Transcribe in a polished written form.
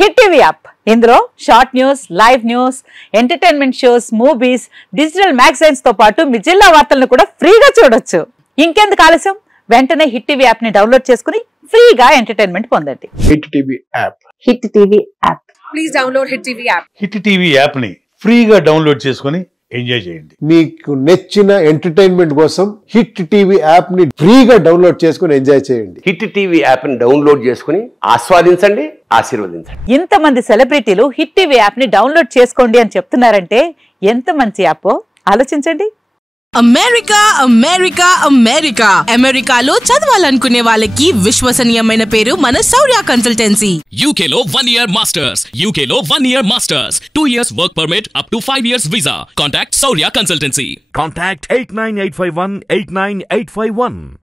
Hit TV app ఇందులో short news, live news, entertainment shows, movies, digital magazines తో పాటు మీ జిల్లా వార్తలను కూడా ఫ్రీగా చూడొచ్చు. ఇంకెందుకు ఆలస్యం, వెంటనే హిట్ టీవీ యాప్ ని డౌన్లోడ్ చేసుకుని ఫ్రీగా ఎంటర్టైన్మెంట్ పొందండి. Hit TV app. Hit TV app. Please download hit TV app. Hit TV app ని ఫ్రీగా డౌన్లోడ్ చేసుకుని ఎంజాయ్ చేయండి. మీకు నచ్చిన ఎంటర్టైన్మెంట్ కోసం హిట్ టీవీ యాప్ ని ఫ్రీగా డౌన్లోడ్ చేసుకుని ఎంజాయ్ చేయండి. హిట్ టీవీ యాప్ ని డౌన్లోడ్ చేసుకుని ఆస్వాదించండి, ఆశీర్వదించండి. ఇంతమంది సెలబ్రిటీలు హిట్ టీవీ యాప్ ని డౌన్లోడ్ చేసుకోండి అని చెప్తున్నారంటే ఎంత మంచి యాప్ ఆలోచించండి. అమెరికా అమెరికా అమెరికా అమెరికాలో చదవాలనుకునే వాళ్ళకి విశ్వసనీయమైన పేరు మన శౌర్య కన్సల్టెన్సీ. UK లో 1 year masters, UK లో 1 year masters, 2 years work permit up to 5 years visa. Contact Shaurya Consultancy. Contact 89851 89851.